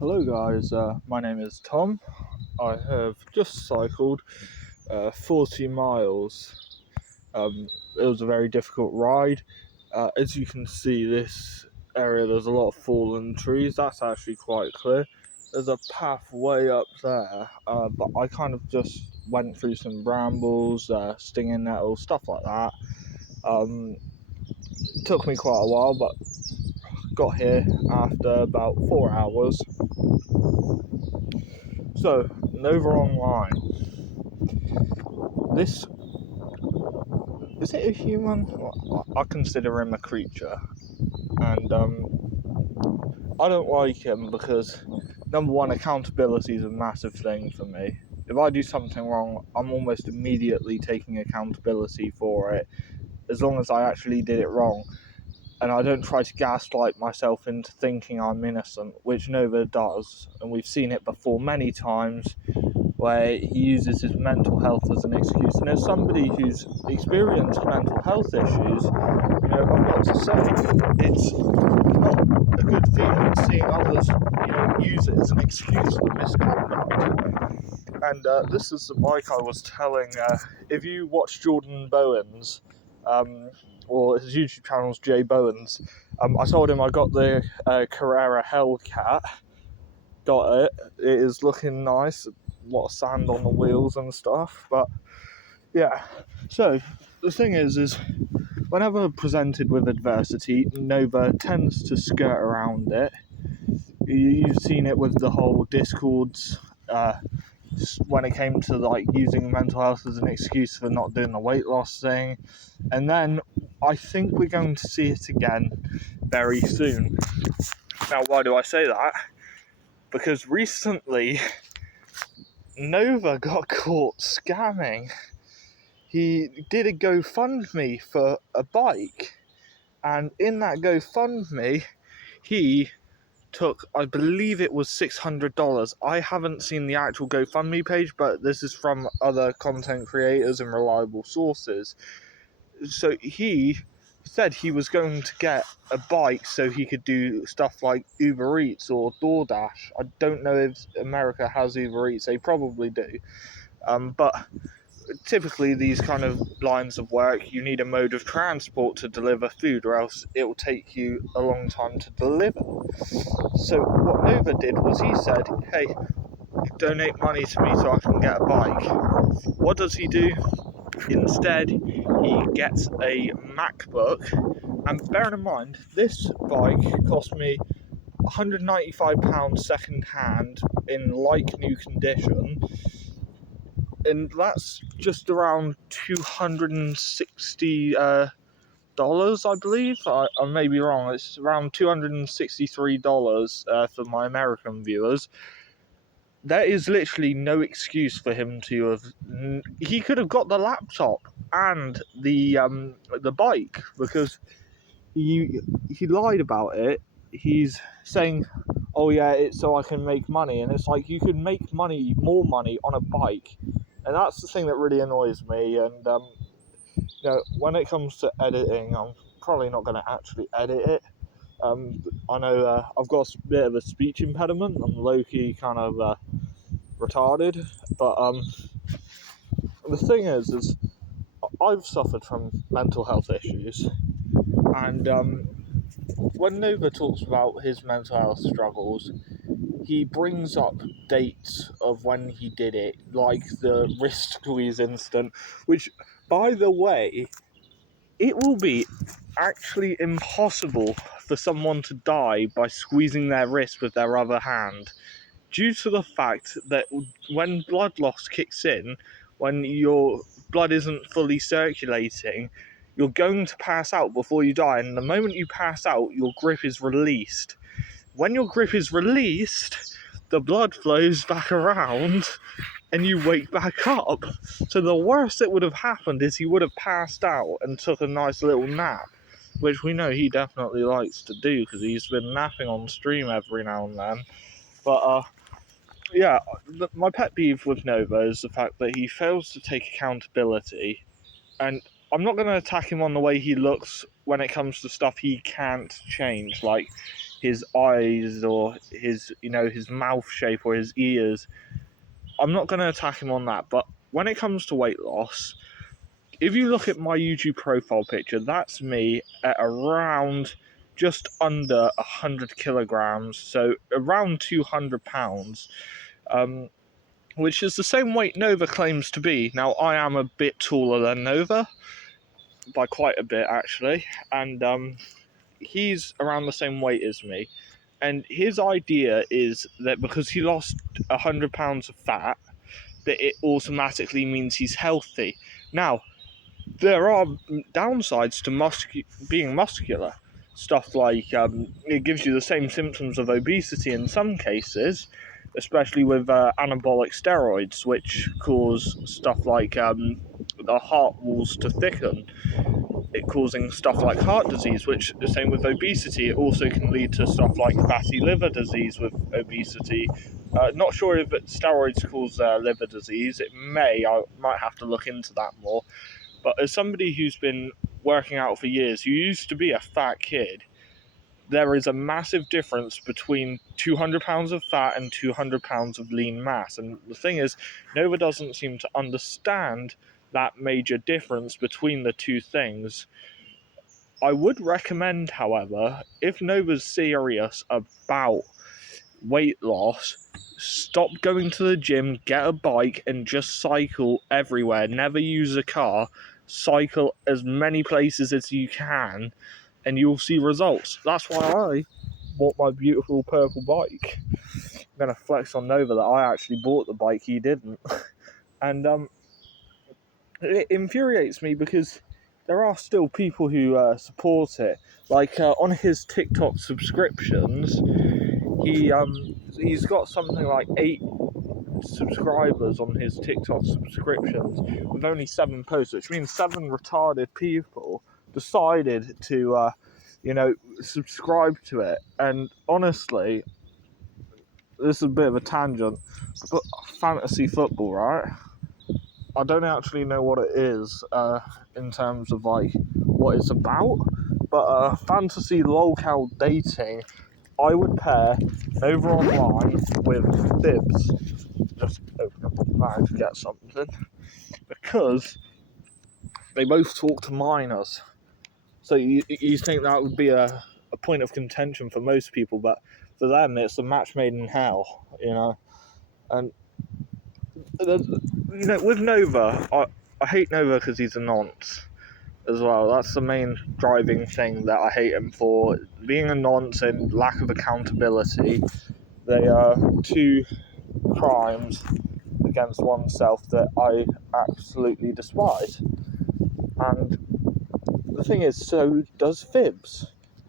Hello guys, my name is Tom. I have just cycled 40 miles. It was a very difficult ride. As you can see, this area there's a lot of fallen trees. That's actually quite clear. There's a path way up there, but I kind of just went through some brambles, stinging nettles, stuff like that. Took me quite a while, but got here after about 4 hours. So, Nova Online. This is it a human? I consider him a creature, and I don't like him because number one, accountability is a massive thing for me. If I do something wrong, I'm almost immediately taking accountability for it, as long as I actually did it wrong, and I don't try to gaslight myself into thinking I'm innocent, which Nova does, and we've seen it before many times, where he uses his mental health as an excuse. And as somebody who's experienced mental health issues, I've got to say, it's not a good feeling seeing others, use it as an excuse for misconduct. And this is the bike I was telling. If you watch Jordan Bowens, or his YouTube channel's Jay Bowens, I told him I got the Carrera Hellcat. Got it. It is looking nice. A lot of sand on the wheels and stuff, but yeah. So the thing is whenever presented with adversity, Nova tends to skirt around it. You've seen it with the whole Discords, when it came to like using mental health as an excuse for not doing the weight loss thing, and then I think we're going to see it again very soon. Now, why do I say that? Because recently Nova got caught scamming. He did a GoFundMe for a bike, and in that GoFundMe, he took, I believe it was $600. I haven't seen the actual GoFundMe page, but this is from other content creators and reliable sources. So he said he was going to get a bike so he could do stuff like Uber Eats or DoorDash. I don't know if America has Uber Eats, they probably do. But typically these kind of lines of work, you need a mode of transport to deliver food, or else it will take you a long time to deliver. So what Nova did was he said, hey, donate money to me so I can get a bike. What does he do? Instead, he gets a MacBook, and bearing in mind, this bike cost me £195 second hand in like new condition, and that's just around $260, I believe. I may be wrong. It's around $263 for my American viewers. There is literally no excuse for him to have. He could have got the laptop and the bike, because he lied about it. He's saying, "Oh yeah, it's so I can make money," and it's like you can make more money on a bike, and that's the thing that really annoys me. And when it comes to editing, I'm probably not going to actually edit it. I know I've got a bit of a speech impediment. I'm low-key kind of retarded, but the thing is I've suffered from mental health issues, and when Nova talks about his mental health struggles, he brings up dates of when he did it, like the wrist squeeze incident, which, by the way, it will be actually impossible for someone to die by squeezing their wrist with their other hand, due to the fact that when blood loss kicks in, when your blood isn't fully circulating, you're going to pass out before you die, and the moment you pass out, your grip is released. When your grip is released, the blood flows back around, and you wake back up. So the worst that would have happened is he would have passed out and took a nice little nap, which we know he definitely likes to do, because he's been napping on stream every now and then. But yeah, my pet peeve with Nova is the fact that he fails to take accountability, and I'm not going to attack him on the way he looks when it comes to stuff he can't change. Like, his eyes or his mouth shape or his ears. I'm not going to attack him on that, but when it comes to weight loss, if you look at my YouTube profile picture, that's me at around just under 100 kilograms, so around 200 pounds, which is the same weight Nova claims to be. Now, I am a bit taller than Nova, by quite a bit actually, and he's around the same weight as me. And his idea is that because he lost 100 pounds of fat, that it automatically means he's healthy. Now, there are downsides to being muscular. Stuff like it gives you the same symptoms of obesity in some cases, especially with anabolic steroids, which cause stuff like the heart walls to thicken, it causing stuff like heart disease, which the same with obesity. It also can lead to stuff like fatty liver disease with obesity. Not sure if steroids cause liver disease. It may. I might have to look into that more. But as somebody who's been working out for years, who used to be a fat kid, there is a massive difference between 200 pounds of fat and 200 pounds of lean mass. And the thing is, Nova doesn't seem to understand that major difference between the two things. I would recommend, however, if Nova's serious about weight loss, stop going to the gym, get a bike, and just cycle everywhere. Never use a car. Cycle as many places as you can, and you'll see results. That's why I bought my beautiful purple bike. I'm going to flex on Nova that I actually bought the bike, he didn't. And it infuriates me because there are still people who support it. Like on his TikTok subscriptions, he's got something like 8 subscribers on his TikTok subscriptions with only 7 posts, which means 7 retarded people decided to subscribe to it. And honestly, this is a bit of a tangent, but fantasy football, right? I don't actually know what it is in terms of like what it's about, but fantasy locale dating, I would pair Over Online with Fibs. Just open up the bag to get something, because they both talk to minors. So you think that would be a point of contention for most people, but for them it's a match made in hell, And with Nova, I hate Nova because he's a nonce as well. That's the main driving thing that I hate him for. Being a nonce and lack of accountability, they are 2 crimes against oneself that I absolutely despise. And the thing is, so does Fibs.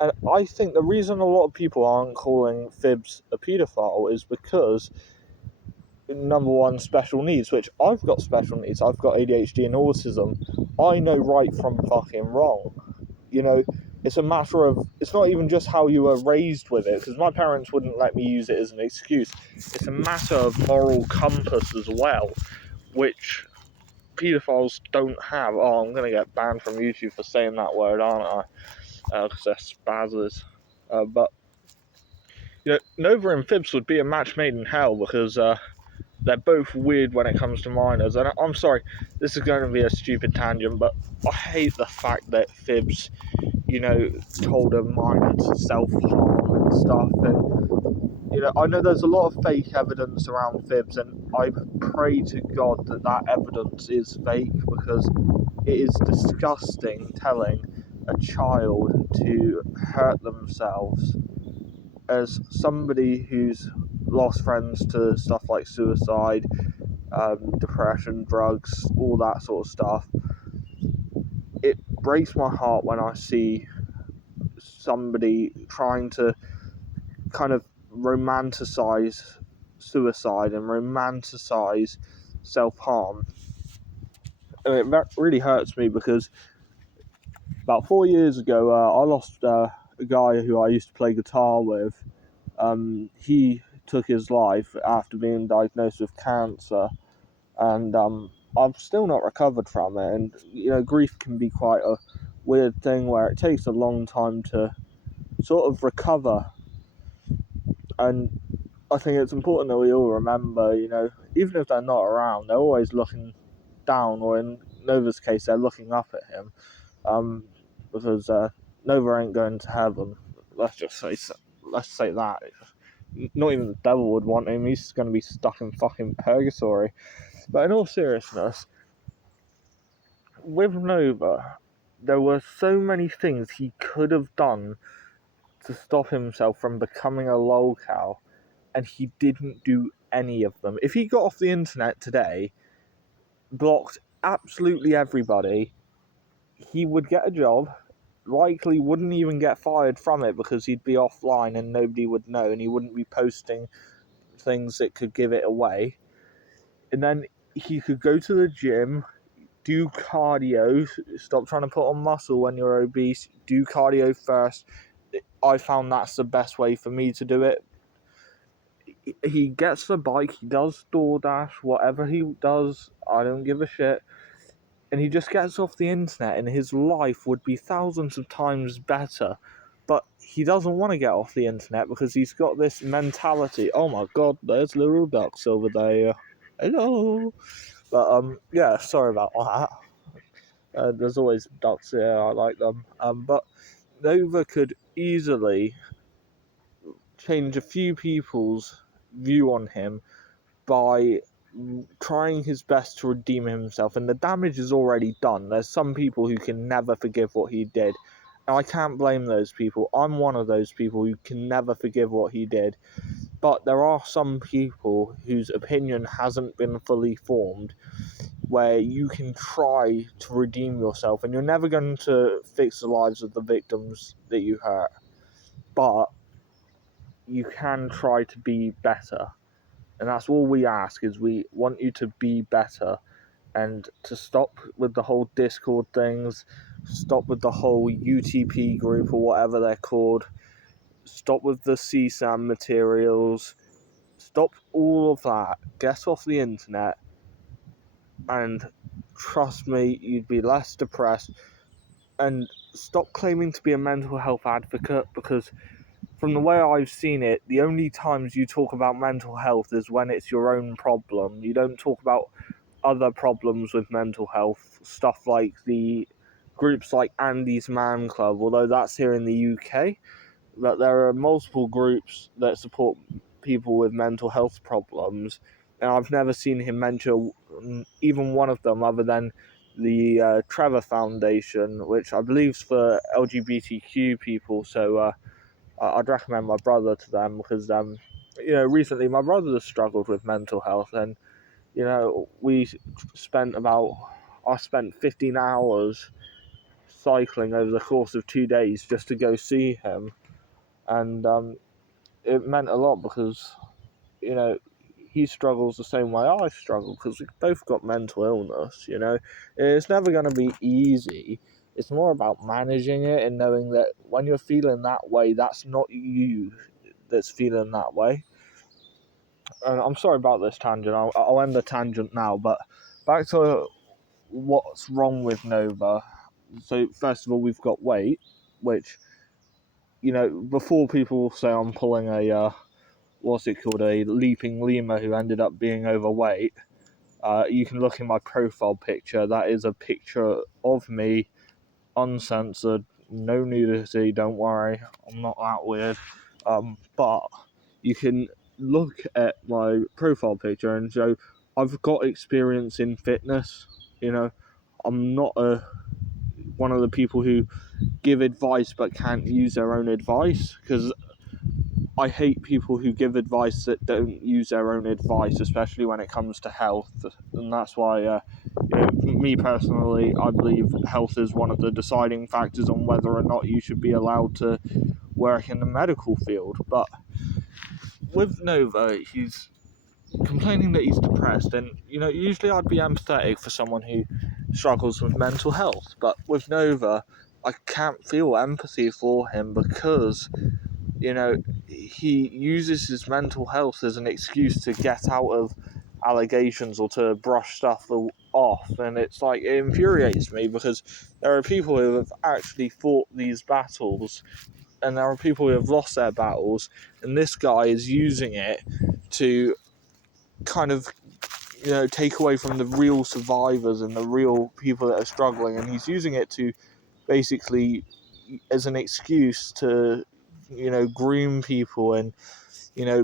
And I think the reason a lot of people aren't calling Fibs a paedophile is because, number one, special needs, which I've got special needs. I've got ADHD and autism. I know right from fucking wrong. It's a matter of, it's not even just how you were raised with it, because my parents wouldn't let me use it as an excuse. It's a matter of moral compass as well, which paedophiles don't have. Oh, I'm going to get banned from YouTube for saying that word, aren't I? Because they're spazzers. But, Nova and Fibs would be a match made in hell, because they're both weird when it comes to minors. And I'm sorry, this is going to be a stupid tangent, but I hate the fact that Fibs, told a minor to self-harm and stuff. And, I know there's a lot of fake evidence around Fibs, and I pray to God that evidence is fake, because it is disgusting telling a child to hurt themselves. As somebody who's lost friends to stuff like suicide, depression, drugs, all that sort of stuff, it breaks my heart when I see somebody trying to kind of romanticize suicide and romanticize self-harm. And it really hurts me, because about 4 years ago, I lost a guy who I used to play guitar with. He took his life after being diagnosed with cancer, and I've still not recovered from it. And grief can be quite a weird thing, where it takes a long time to sort of recover And I think it's important that we all remember, even if they're not around, they're always looking down, or in Nova's case, they're looking up at him, because Nova ain't going to heaven. Let's say that. Not even the devil would want him. He's going to be stuck in fucking purgatory. But in all seriousness, with Nova, there were so many things he could have done to stop himself from becoming a lolcow, and he didn't do any of them. If he got off the internet today, blocked absolutely everybody, he would get a job, likely wouldn't even get fired from it because he'd be offline and nobody would know, and he wouldn't be posting things that could give it away. And then he could go to the gym, do cardio, stop trying to put on muscle when you're obese, do cardio first. I found that's the best way for me to do it. He gets the bike, he does DoorDash, whatever he does, I don't give a shit. And he just gets off the internet, and his life would be thousands of times better. But he doesn't want to get off the internet because he's got this mentality. Oh my god, there's little ducks over there. Hello. But yeah, sorry about that. There's always ducks here, I like them. But Nova could easily change a few people's view on him by trying his best to redeem himself, and the damage is already done. There's some people who can never forgive what he did, and I can't blame those people. I'm one of those people who can never forgive what he did, but there are some people whose opinion hasn't been fully formed, where you can try to redeem yourself, and you're never going to fix the lives of the victims that you hurt, but you can try to be better. And that's all we ask, is we want you to be better and to stop with the whole Discord things, stop with the whole UTP group or whatever they're called, stop with the CSAM materials, stop all of that, get off the internet, and trust me, you'd be less depressed, and stop claiming to be a mental health advocate, because from the way I've seen it, the only times you talk about mental health is when it's your own problem. You don't talk about other problems with mental health, stuff like the groups like Andy's Man Club, although that's here in the UK, that there are multiple groups that support people with mental health problems, and I've never seen him mention even one of them other than the Trevor Foundation, which I believe is for LGBTQ people, so I'd recommend my brother to them, because recently my brother has struggled with mental health, and I spent 15 hours cycling over the course of 2 days just to go see him, and it meant a lot, because he struggles the same way I struggle, because we've both got mental illness. It's never going to be easy. It's more about managing it and knowing that when you're feeling that way, that's not you that's feeling that way. And I'm sorry about this tangent. I'll end the tangent now, but back to what's wrong with Nova. So first of all, we've got weight, which, before people say I'm pulling a a leaping lemur who ended up being overweight, you can look in my profile picture. That is a picture of me, uncensored, no nudity, don't worry, I'm not that weird. But you can look at my profile picture and show I've got experience in fitness. I'm not one of the people who give advice but can't use their own advice, because I hate people who give advice that don't use their own advice, especially when it comes to health. And that's why, me personally, I believe health is one of the deciding factors on whether or not you should be allowed to work in the medical field. But with Nova, he's complaining that he's depressed, and usually I'd be empathetic for someone who struggles with mental health, but with Nova, I can't feel empathy for him, because he uses his mental health as an excuse to get out of allegations or to brush stuff off, and it's like, it infuriates me, because there are people who have actually fought these battles and there are people who have lost their battles, and this guy is using it to kind of, take away from the real survivors and the real people that are struggling, and he's using it to basically as an excuse to, groom people and,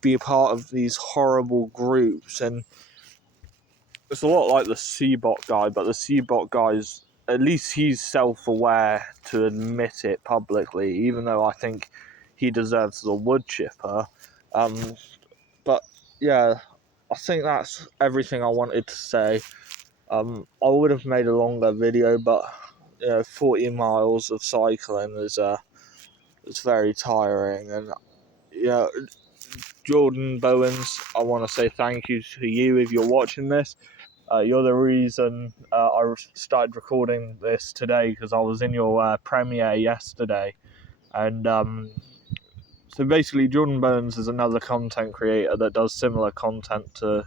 be a part of these horrible groups. And it's a lot like the Seabot guy, but the Seabot guy's, at least he's self-aware to admit it publicly, even though I think he deserves the wood chipper. But yeah, I think that's everything I wanted to say. I would have made a longer video, but 40 miles of cycling is it's very tiring. And Jordan Bowens, I want to say thank you to you if you're watching this. You're the reason I started recording this today, because I was in your premiere yesterday. And so basically, Jordan Bowens is another content creator that does similar content to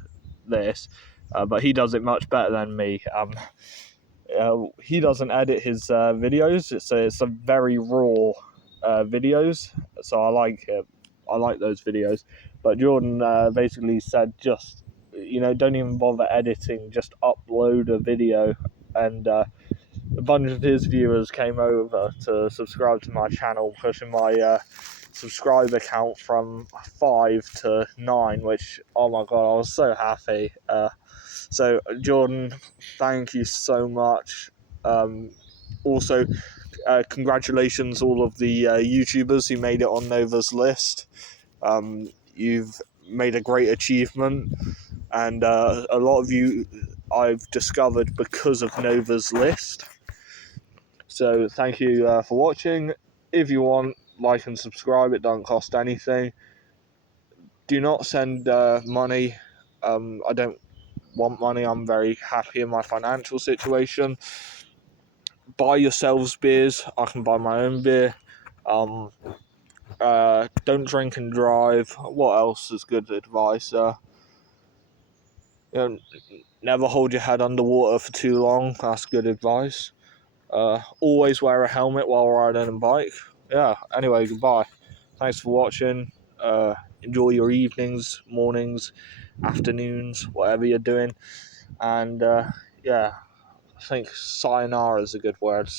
this, but he does it much better than me. He doesn't edit his videos. It's a very raw videos, so I like it. I like those videos. But Jordan basically said, just don't even bother editing, just upload a video. And a bunch of his viewers came over to subscribe to my channel, pushing my subscriber count from 5 to 9, which, oh my god, I was so happy. So Jordan, thank you so much. Also, congratulations all of the YouTubers who made it on Nova's list. You've made a great achievement, and a lot of you I've discovered because of Nova's list. So thank you for watching. If you want, like and subscribe. It doesn't cost anything. Do not send money. I don't want money. I'm very happy in my financial situation. Buy yourselves beers. I can buy my own beer. Don't drink and drive. What else is good advice? Never hold your head underwater for too long. That's good advice. Always wear a helmet while riding a bike. Yeah, anyway, goodbye. Thanks for watching. Enjoy your evenings, mornings, afternoons, whatever you're doing. And yeah, I think sayonara is a good word.